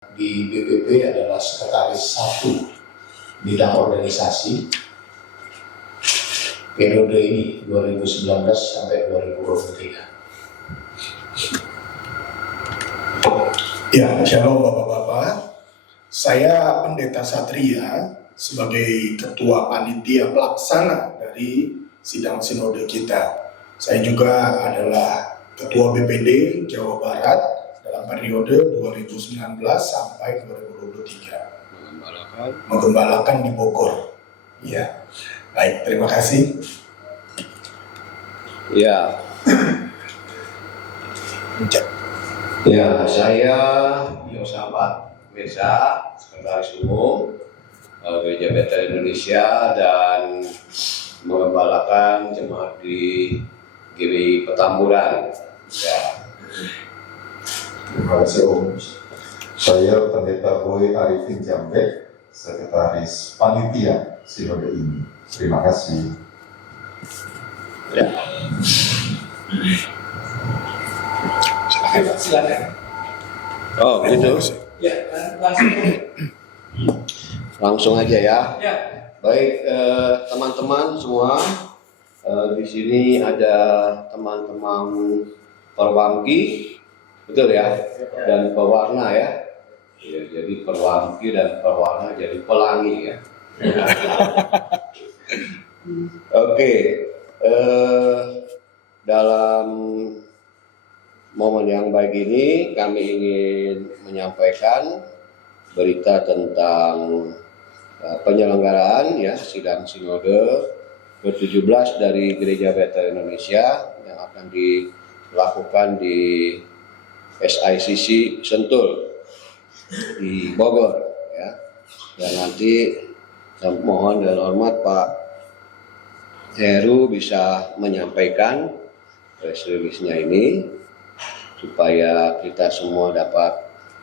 di BPP adalah sekretaris 1 bidang organisasi periode ini 2019 sampai 2023. Ya, shalom Bapak-Bapak. Saya Pendeta Satria sebagai Ketua Panitia Pelaksana dari sidang sinode kita. Saya juga adalah Ketua BPD Jawa Barat dalam periode 2019 sampai 2023. Menggembalakan di Bogor. Ya, baik, terima kasih. Ya. Ya, saya Yosafat Mirza, Sekretaris Umum Gereja Betel Indonesia dan mengembalakan jemaat di GBI Petamburan. Ya. Terima kasih Om. Saya Pendeta Boy Arifin Jambek, Sekretaris Panitia Sinode ini. Terima kasih. Ya. Silakan. Oh, gitu. Ya, langsung. Langsung aja ya. Ya. Baik, teman-teman semua, di sini ada teman-teman perwangki, betul ya, dan pewarna ya. Ya, jadi perwangki dan pewarna jadi pelangi ya. Oke, dalam momen yang baik ini kami ingin menyampaikan berita tentang penyelenggaraan ya sidang sinode ke-17 dari Gereja Betel Indonesia yang akan dilakukan di SICC Sentul di Bogor ya. Dan nanti saya mohon dan hormat Pak Heru bisa menyampaikan press release-nya ini supaya kita semua dapat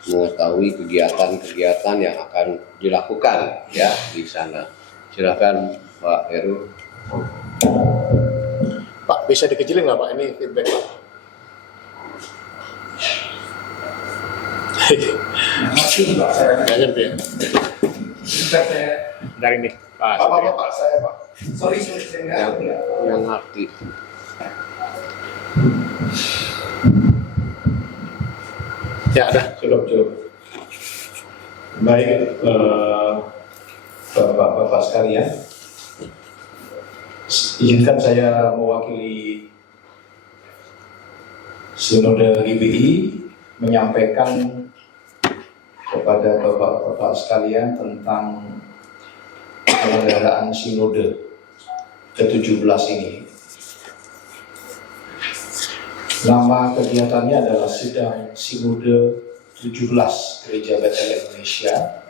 mengetahui kegiatan-kegiatan yang akan dilakukan ya di sana. Silakan Pak Heru. Pak, bisa dikecilin nggak Pak? Ini feedback Pak. Nggak ngerti ya? Dari ini, Pak. Bapak-bapak saya, Pak. Sorry, saya Yang ngerti. Ya, ada. Cukup. Baik, Bapak-Bapak sekalian, izinkan saya mewakili Sinode GBI menyampaikan kepada Bapak-Bapak sekalian tentang penyelenggaraan Sinode ke-17 ini. Nama kegiatannya adalah Sidang Sinode 17 Gereja Betel Indonesia.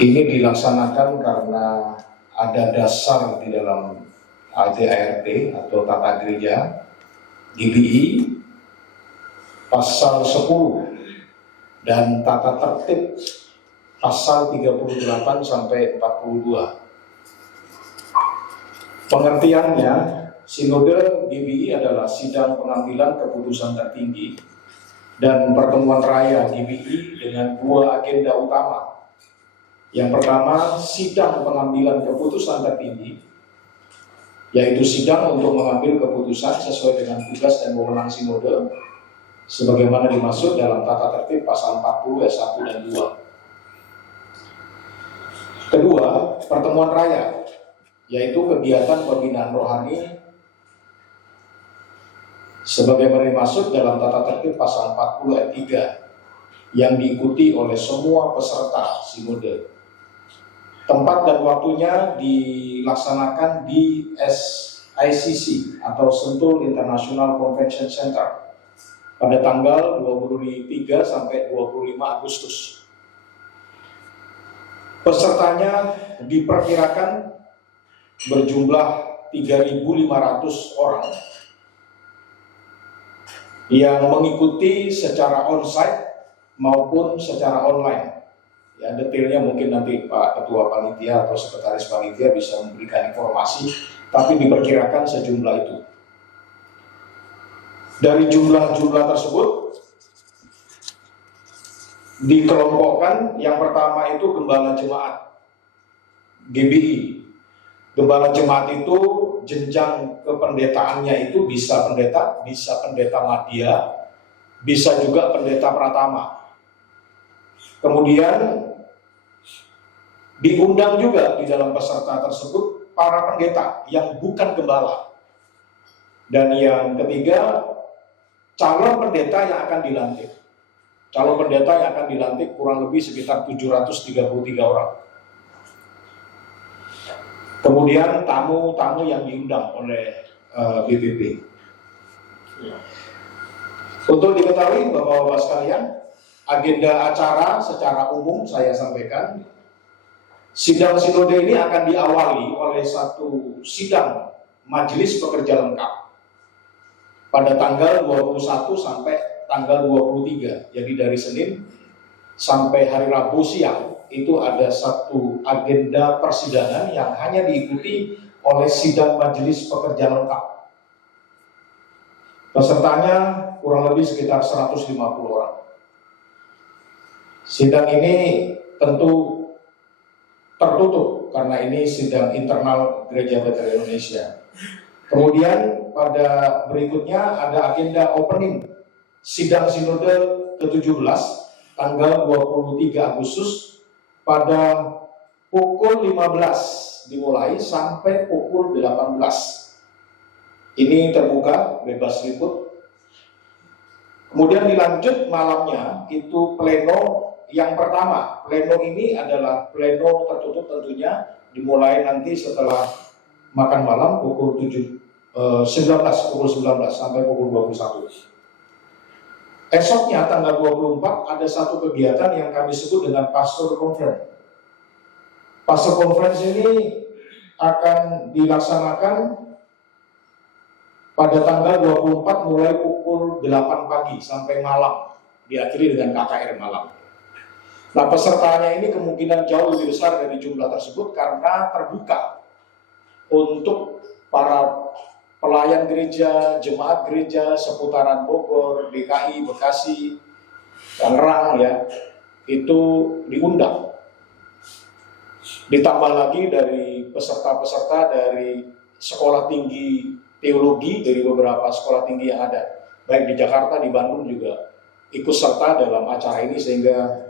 Ini dilaksanakan karena ada dasar di dalam ADART atau Tata Gereja GBI pasal 10 dan Tata Tertib pasal 38 sampai 42. Pengertiannya, Sinode GBI adalah sidang pengambilan keputusan tertinggi dan pertemuan raya GBI dengan dua agenda utama. Yang pertama, sidang pengambilan keputusan tertinggi, yaitu sidang untuk mengambil keputusan sesuai dengan tugas dan wewenang sinode, sebagaimana dimaksud dalam Tata Tertib pasal 40 ayat 1 dan 2. Kedua, pertemuan raya, yaitu kegiatan pembinaan rohani sebagaimana dimaksud dalam Tata Tertib pasal 40 ayat 3 yang diikuti oleh semua peserta sinode. Tempat dan waktunya dilaksanakan di SICC atau Sentul International Convention Center pada tanggal 23 sampai 25 Agustus. Pesertanya diperkirakan berjumlah 3.500 orang yang mengikuti secara onsite maupun secara online. Ya, detailnya mungkin nanti Pak Ketua Panitia atau Sekretaris Panitia bisa memberikan informasi, tapi diperkirakan sejumlah itu. Dari jumlah-jumlah tersebut, dikelompokkan. Yang pertama itu gembala jemaat GBI. Gembala jemaat itu jenjang kependetaannya itu bisa pendeta madya, bisa juga pendeta pratama. Kemudian diundang juga di dalam peserta tersebut para pendeta yang bukan gembala. Dan yang ketiga, calon pendeta yang akan dilantik. Calon pendeta yang akan dilantik kurang lebih sekitar 733 orang. Kemudian tamu-tamu yang diundang oleh BPP. Untuk diketahui Bapak-Bapak sekalian, agenda acara secara umum saya sampaikan. Sidang sinode ini akan diawali oleh satu sidang majelis pekerja lengkap pada tanggal 21 sampai tanggal 23. Jadi dari Senin sampai hari Rabu siang itu ada satu agenda persidangan yang hanya diikuti oleh sidang majelis pekerja lengkap. Pesertanya kurang lebih sekitar 150 orang. Sidang ini tentu tertutup karena ini sidang internal Gereja Betel Indonesia. Kemudian pada berikutnya ada agenda opening sidang sinode ke-17 tanggal 23 Agustus pada pukul 15 dimulai sampai pukul 18. Ini terbuka, bebas liput. Kemudian dilanjut malamnya itu pleno yang pertama. Pleno ini adalah pleno tertutup tentunya, dimulai nanti setelah makan malam pukul 19 sampai pukul 21. Esoknya tanggal 24 ada satu kegiatan yang kami sebut dengan Pastor Conference. Pastor Conference ini akan dilaksanakan pada tanggal 24 mulai pukul 8 pagi sampai malam, diakhiri dengan KKR malam. Nah, pesertanya ini kemungkinan jauh lebih besar dari jumlah tersebut karena terbuka untuk para pelayan gereja, jemaat gereja seputaran Bogor, DKI, Bekasi, Tangerang ya, itu diundang. Ditambah lagi dari peserta-peserta dari sekolah tinggi teologi dari beberapa sekolah tinggi yang ada, baik di Jakarta, di Bandung juga ikut serta dalam acara ini sehingga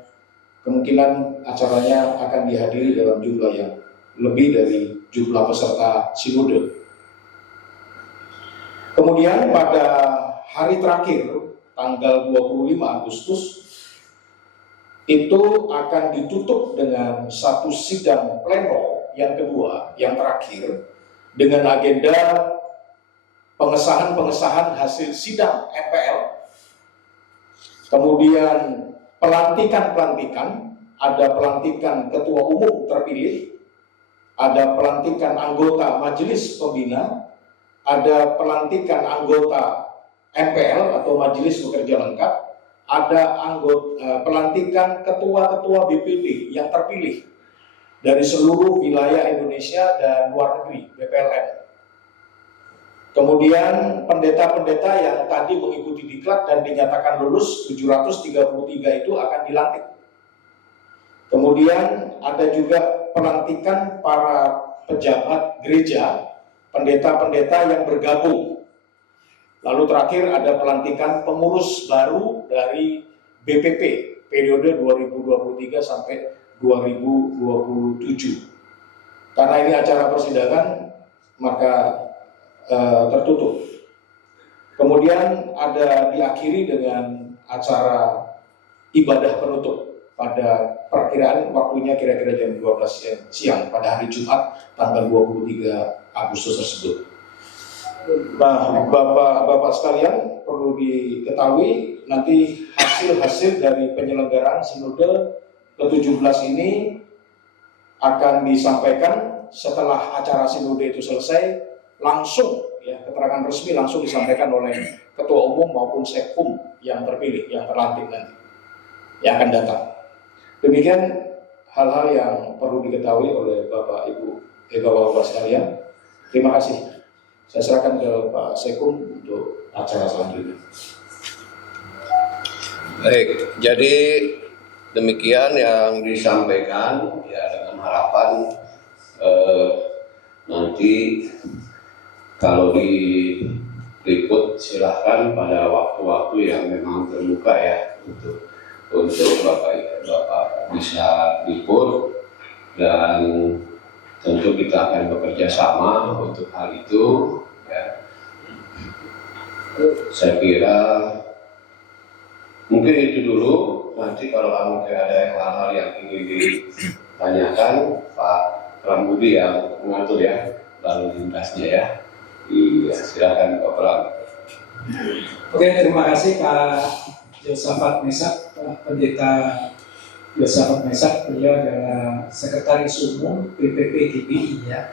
kemungkinan acaranya akan dihadiri dalam jumlah yang lebih dari jumlah peserta sinode. Kemudian pada hari terakhir tanggal 25 Agustus itu akan ditutup dengan satu sidang pleno yang kedua, yang terakhir, dengan agenda pengesahan hasil sidang MPL, kemudian pelantikan, ada pelantikan ketua umum terpilih, ada pelantikan anggota majelis pembina, ada pelantikan anggota MPL atau Majelis Pekerja Lengkap, ada pelantikan ketua-ketua BPD yang terpilih dari seluruh wilayah Indonesia dan luar negeri, BPLN. Kemudian pendeta-pendeta yang tadi mengikuti diklat dan dinyatakan lulus 733 itu akan dilantik. Kemudian ada juga pelantikan para pejabat gereja, pendeta-pendeta yang bergabung. Lalu terakhir ada pelantikan pengurus baru dari BPP periode 2023 sampai 2027. Karena ini acara persidangan, maka tertutup. Kemudian ada diakhiri dengan acara ibadah penutup pada perkiraan waktunya kira-kira jam 12 siang pada hari Jumat tanggal 23 Agustus tersebut. Nah, Bapak-bapak sekalian, perlu diketahui nanti hasil-hasil dari penyelenggaraan sinode ke-17 ini akan disampaikan setelah acara sinode itu selesai, langsung ya, keterangan resmi langsung disampaikan oleh ketua umum maupun sekkum yang terpilih, yang terlantik nanti yang akan datang. Demikian hal-hal yang perlu diketahui oleh Bapak-Bapak sekalian. Terima kasih. Saya serahkan ke Pak Sekkum untuk acara selanjutnya. Baik, jadi demikian yang disampaikan ya, dengan harapan nanti kalau diliput silahkan pada waktu-waktu yang memang terbuka ya untuk Bapak bisa liput, dan tentu kita akan bekerja sama untuk hal itu ya. Saya kira mungkin itu dulu. Nanti kalau mungkin ada hal-hal yang ingin ditanyakan, Pak Prambudi yang mengatur ya lalu lintasnya ya. Iya, silakan Pak Pram. Oke, terima kasih Pak Yosafat Mesak, Pendeta Yosafat Mesak. Beliau adalah Sekretaris Umum PPP GBI ya.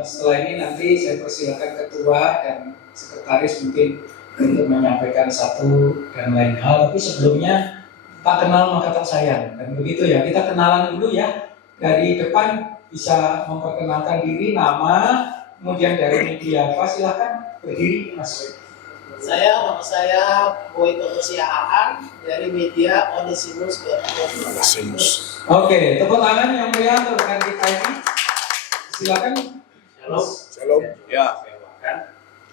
Setelah ini nanti saya persilakan Ketua dan Sekretaris mungkin untuk menyampaikan satu dan lain hal. Tapi sebelumnya tak kenal maka tak sayang, dan begitu ya. Kita kenalan dulu ya. Dari depan bisa memperkenalkan diri, nama, kemudian dari media apa, silahkan berdiri Mas. Nama saya Boy Tokosiaan dari media Onesimus. Oke, tepuk tangan yang meriah untuk rekan kita ini. Silakan. Shalom. Ya, Saya Wakan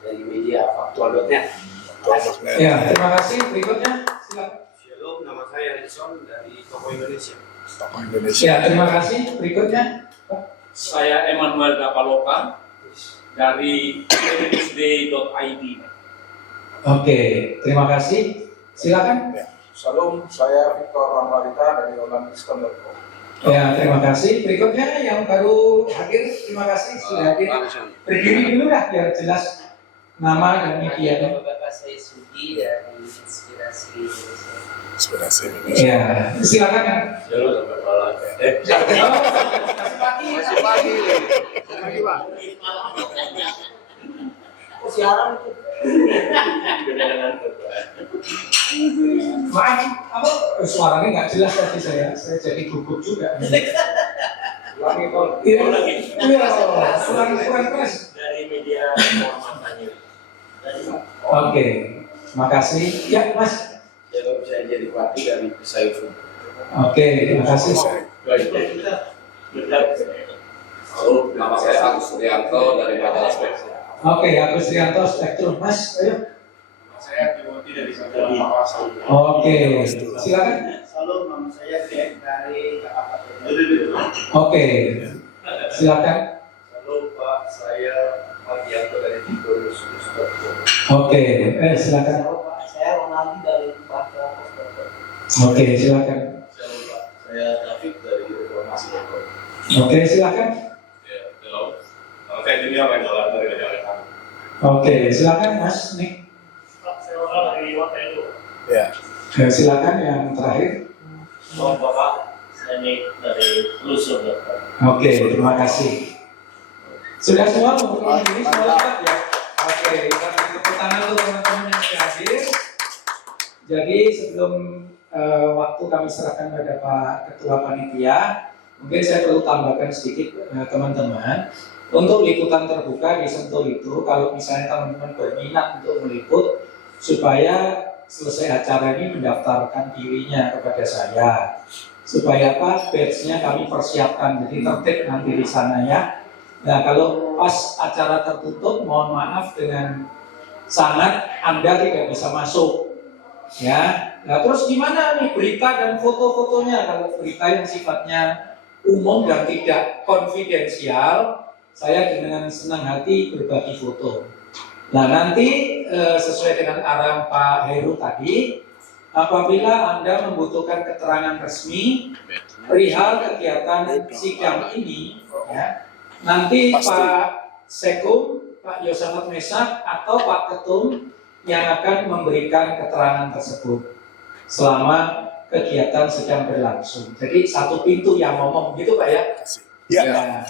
dari media Faktual.net. Ya, terima kasih. Berikutnya, silakan. Shalom, nama saya Edson dari Toko Indonesia. Ya, terima kasih. Berikutnya, Saya Emmanuel Gapaloka dari Day.id. oke, terima kasih. Silakan. Salam, saya Victor Ramarita dari onlinediskon.com. Ya, terima kasih. Berikutnya yang baru hadir, terima kasih sudah hadir. Berdiri dulu lah biar jelas nama dan media. Bapak saya Sugi dari Inspirasi Indonesia. Ya, silakan ya. Shalom, sampai malam. Masih pagi. Siaran itu. Maaf, apa suaranya nggak jelas tadi saya jadi gugup juga. Iya, kurang keras. Dari media kehormatannya. Oke, makasih. Ya, Mas. Saya jadi pelatih dari Pesaifu. Oke, terima kasih. Halo, nama saya Agus Suryanto dari Majalah Spektrum. Oke, Agus Rianto Spektrum. Mas, ayo. Saya Timothy dari Saudara Kawasan. Oke, silakan. Salam, nama saya Glenn dari Jakarta. Oke, silakan. Salam Pak, saya Magianto dari Tigorus. Oke, silakan. Salam Pak, saya Ronaldi dari Bapak. Oke, silakan. Shalom Pak, saya David dari Reformasi.com. Oke, silakan. Ya, shalom. Nama saya Dunia Majalah dari Majalah. Oke, silakan Mas Nick. Saya orang dari Watelu. Silakan yang terakhir. Shalom Bapak, saya Nick dari Lusur.com. Oke, terima kasih. Sudah semua mempunyai ini semua lengkap ya. Oke, kita beri tepuk tangan untuk teman-teman yang sudah hadir. Jadi sebelum waktu kami serahkan pada Pak Ketua Panitia, mungkin saya perlu tambahkan sedikit teman-teman. Untuk liputan terbuka di Sentul itu, kalau misalnya teman-teman berminat untuk meliput, supaya selesai acara ini mendaftarkan dirinya kepada saya. Supaya apa? Badge-nya kami persiapkan, jadi tertib nanti di sana ya. Nah, kalau pas acara tertutup, mohon maaf dengan sangat Anda tidak bisa masuk. Ya, nah terus gimana nih berita dan foto-fotonya? Kalau berita yang sifatnya umum dan tidak konfidensial, saya dengan senang hati berbagi foto. Nah nanti sesuai dengan arahan Pak Heru tadi, apabila Anda membutuhkan keterangan resmi perihal kegiatan sidang ini, ya, nanti Pak Sekum, Pak Yosafat Mesak atau Pak Ketum yang akan memberikan keterangan tersebut selama kegiatan sedang berlangsung. Jadi satu pintu yang ngomong gitu Pak ya. Ya.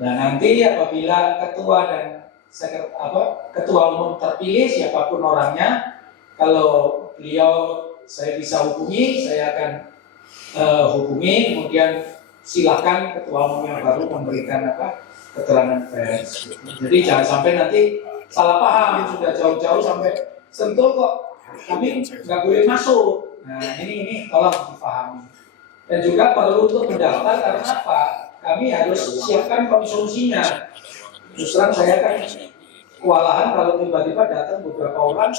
Nah nanti apabila ketua dan ketua umum terpilih siapapun orangnya, kalau beliau saya bisa hubungi, saya akan hubungi, kemudian silakan ketua umum yang baru memberikan keterangan pers. Jadi jangan sampai nanti salah paham, sudah jauh-jauh sampai Sentul kok kami nggak boleh masuk. Nah ini tolong dipahami. Dan juga perlu untuk mendaftar karena apa? Kami harus siapkan konsumsinya. Terus terang saya kan kewalahan kalau tiba-tiba datang beberapa orang,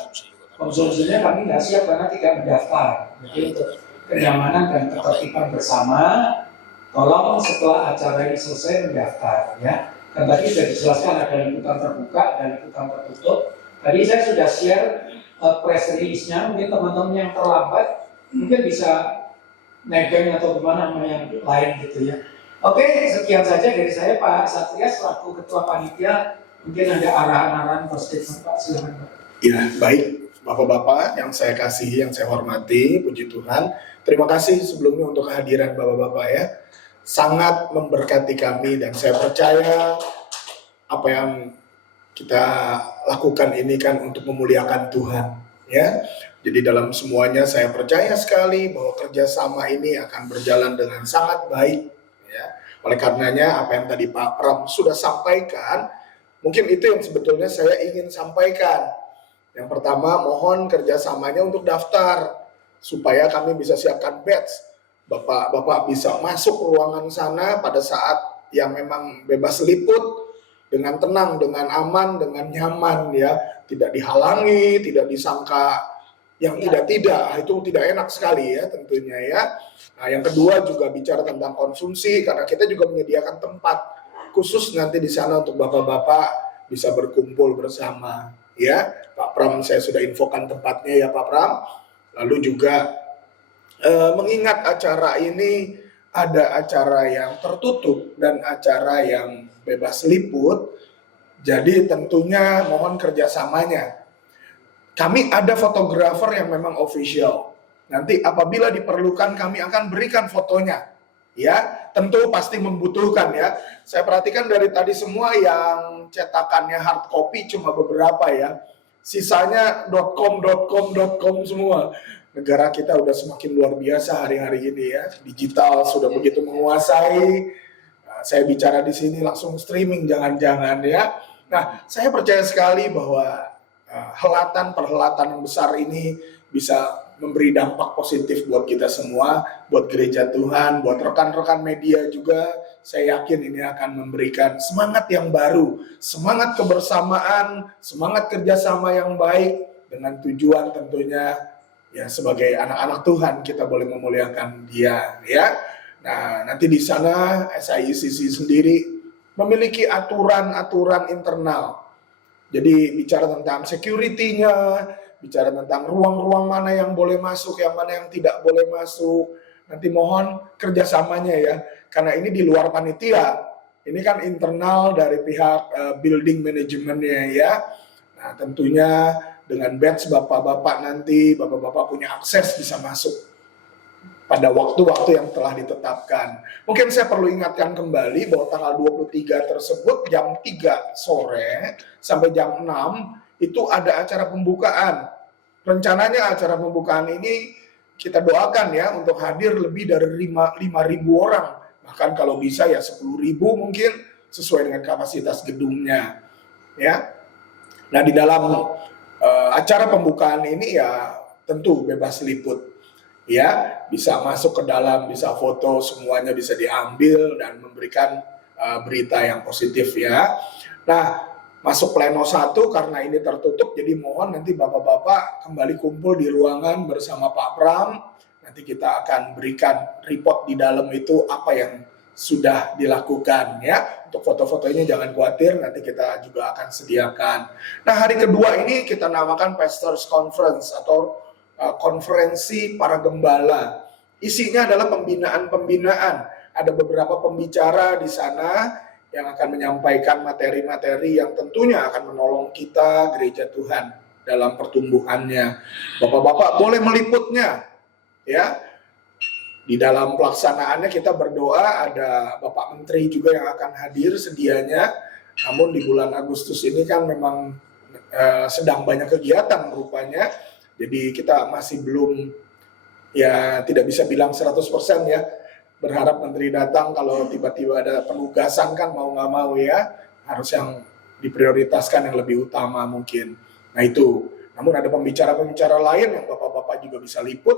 konsumsinya kami nggak siap karena tidak mendaftar. Jadi untuk kenyamanan dan ketertiban bersama, tolong setelah acara ini selesai mendaftar ya. Dan tadi sudah dijelaskan ada liputan terbuka dan liputan tertutup. Tadi saya sudah share press release-nya, mungkin teman-teman yang terlambat mungkin bisa nebeng atau gimana sama yang lain gitu ya. Oke, sekian saja dari saya Pak Satria selaku Ketua Panitia. Mungkin ada arahan-arahan atau statement Pak, silakan Pak. Ya, baik. Bapak-bapak yang saya kasihi, yang saya hormati, puji Tuhan. Terima kasih sebelumnya untuk kehadiran Bapak-bapak ya. Sangat memberkati kami dan saya percaya apa yang kita lakukan ini kan untuk memuliakan Tuhan ya. Jadi dalam semuanya saya percaya sekali bahwa kerjasama ini akan berjalan dengan sangat baik ya. Oleh karenanya apa yang tadi Pak Pram sudah sampaikan, mungkin itu yang sebetulnya saya ingin sampaikan. Yang pertama, mohon kerjasamanya untuk daftar supaya kami bisa siapkan badge. Bapak bisa masuk ruangan sana pada saat yang memang bebas liput dengan tenang, dengan aman, dengan nyaman ya, tidak dihalangi, tidak disangka yang tidak-tidak, itu tidak enak sekali ya tentunya ya. Nah yang kedua juga bicara tentang konsumsi, karena kita juga menyediakan tempat khusus nanti di sana untuk bapak-bapak bisa berkumpul bersama ya. Pak Pram saya sudah infokan tempatnya ya Pak Pram. Lalu juga mengingat acara ini ada acara yang tertutup dan acara yang bebas liput, jadi tentunya mohon kerjasamanya. Kami ada fotografer yang memang official. Nanti apabila diperlukan kami akan berikan fotonya. Ya, tentu pasti membutuhkan ya. Saya perhatikan dari tadi semua yang cetakannya hard copy cuma beberapa ya. Sisanya .com semua. Negara kita udah semakin luar biasa hari-hari ini ya. Digital sudah begitu menguasai. Nah, saya bicara di sini langsung streaming jangan-jangan ya. Nah, saya percaya sekali bahwa perhelatan yang besar ini bisa memberi dampak positif buat kita semua, buat gereja Tuhan, buat rekan-rekan media juga. Saya yakin ini akan memberikan semangat yang baru, semangat kebersamaan, semangat kerjasama yang baik dengan tujuan tentunya ya sebagai anak-anak Tuhan kita boleh memuliakan Dia ya. Nah, nanti di sana SICC sendiri memiliki aturan-aturan internal. Jadi bicara tentang security-nya, bicara tentang ruang-ruang mana yang boleh masuk, yang mana yang tidak boleh masuk. Nanti mohon kerjasamanya ya, karena ini di luar panitia. Ini kan internal dari pihak building manajemennya ya. Nah tentunya dengan badge bapak-bapak nanti, bapak-bapak punya akses bisa masuk pada waktu-waktu yang telah ditetapkan. Mungkin saya perlu ingatkan kembali bahwa tanggal 23 tersebut jam 3 sore sampai jam 6 itu ada acara pembukaan. Rencananya acara pembukaan ini kita doakan ya untuk hadir lebih dari 5.000 orang. Bahkan kalau bisa ya 10.000 mungkin sesuai dengan kapasitas gedungnya. Ya. Nah di dalam acara pembukaan ini ya tentu bebas liput. Ya, bisa masuk ke dalam, bisa foto, semuanya bisa diambil dan memberikan berita yang positif ya. Nah, masuk pleno 1 karena ini tertutup, jadi mohon nanti bapak-bapak kembali kumpul di ruangan bersama Pak Pram. Nanti kita akan berikan report di dalam itu apa yang sudah dilakukan ya. Untuk foto-fotonya jangan khawatir, nanti kita juga akan sediakan. Nah, hari kedua ini kita namakan Pastors Conference atau konferensi para gembala. Isinya adalah pembinaan-pembinaan. Ada beberapa pembicara di sana yang akan menyampaikan materi-materi yang tentunya akan menolong kita, gereja Tuhan, dalam pertumbuhannya. Bapak-bapak boleh meliputnya, ya. Di dalam pelaksanaannya kita berdoa, ada Bapak Menteri juga yang akan hadir sedianya. Namun di bulan Agustus ini kan memang sedang banyak kegiatan rupanya. Jadi kita masih belum, ya tidak bisa bilang 100% ya. Berharap menteri datang, kalau tiba-tiba ada penugasan kan mau nggak mau ya. Harus yang diprioritaskan yang lebih utama mungkin. Nah itu, namun ada pembicara-pembicara lain yang bapak-bapak juga bisa liput.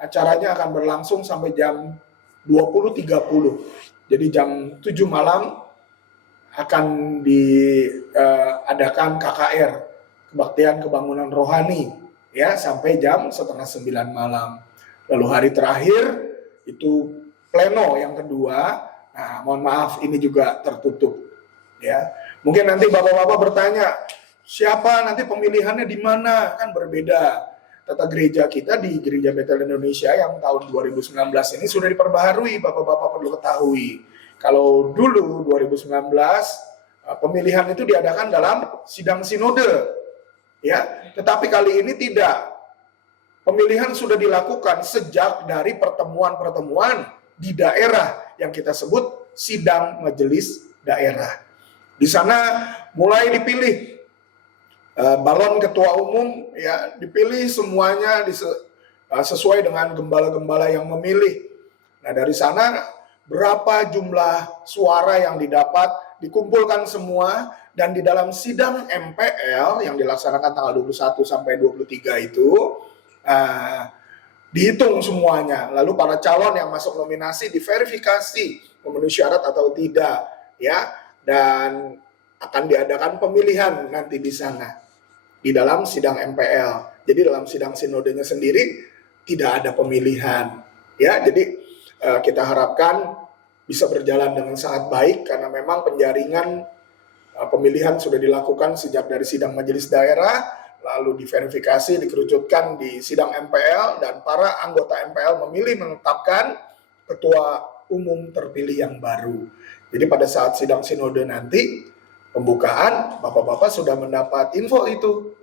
acaranya akan berlangsung sampai jam 20.30. Jadi jam 7 malam akan diadakan KKR, kebaktian kebangunan rohani, ya, sampai jam 8:30 malam. Lalu hari terakhir itu pleno yang kedua. Nah, mohon maaf ini juga tertutup, ya. Mungkin nanti bapak-bapak bertanya, siapa nanti pemilihannya di mana? Kan berbeda. Tata gereja kita di Gereja Betel Indonesia yang tahun 2019 ini sudah diperbaharui, bapak-bapak perlu ketahui. Kalau dulu 2019 pemilihan itu diadakan dalam sidang sinode, ya. Tetapi kali ini tidak. Pemilihan sudah dilakukan sejak dari pertemuan-pertemuan di daerah yang kita sebut sidang majelis daerah. Di sana mulai dipilih balon ketua umum, ya, dipilih semuanya sesuai dengan gembala-gembala yang memilih. Nah, dari sana berapa jumlah suara yang didapat dikumpulkan semua, dan di dalam sidang MPL yang dilaksanakan tanggal 21 sampai 23 itu dihitung semuanya. Lalu para calon yang masuk nominasi diverifikasi memenuhi syarat atau tidak, ya, dan akan diadakan pemilihan nanti di sana di dalam sidang MPL. Jadi dalam sidang sinodenya sendiri tidak ada pemilihan, ya. Jadi kita harapkan bisa berjalan dengan sangat baik karena memang penjaringan pemilihan sudah dilakukan sejak dari sidang majelis daerah, lalu diverifikasi, dikerucutkan di sidang MPL, dan para anggota MPL memilih menetapkan ketua umum terpilih yang baru. Jadi pada saat sidang sinode nanti, pembukaan, bapak-bapak sudah mendapat info itu.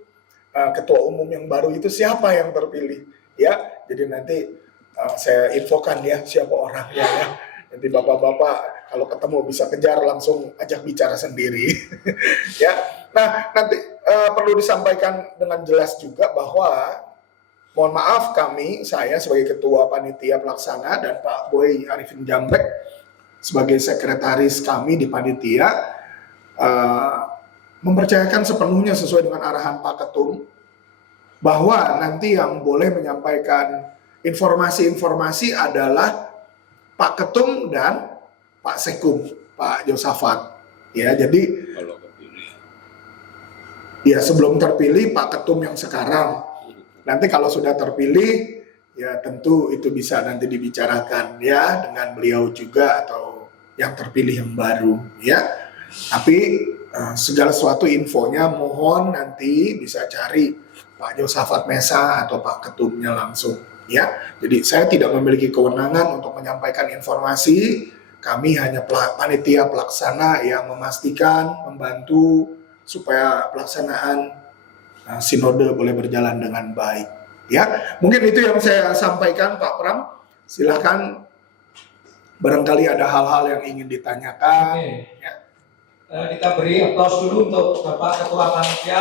Ketua umum yang baru itu siapa yang terpilih, ya. Jadi nanti saya infokan ya siapa orangnya, ya. Nanti bapak-bapak kalau ketemu bisa kejar, langsung ajak bicara sendiri. Ya. Nah, nanti perlu disampaikan dengan jelas juga bahwa mohon maaf saya sebagai ketua panitia pelaksana dan Pak Boy Arifin Jambek sebagai sekretaris kami di panitia mempercayakan sepenuhnya sesuai dengan arahan Pak Ketum bahwa nanti yang boleh menyampaikan informasi-informasi adalah Pak Ketum dan Pak Sekum, Pak Yosafat. Ya, jadi ya sebelum terpilih Pak Ketum yang sekarang. Nanti kalau sudah terpilih, ya tentu itu bisa nanti dibicarakan ya dengan beliau juga atau yang terpilih yang baru, ya. Tapi segala sesuatu infonya mohon nanti bisa cari Pak Yosafat Mesa atau Pak Ketumnya langsung, ya. Jadi saya tidak memiliki kewenangan untuk menyampaikan informasi. Kami hanya panitia pelaksana yang memastikan, membantu supaya pelaksanaan sinode boleh berjalan dengan baik, ya. Mungkin itu yang saya sampaikan, Pak Pram. Silakan, barangkali ada hal-hal yang ingin ditanyakan. Oke. Kita beri aplaus dulu untuk Bapak Ketua Panitia.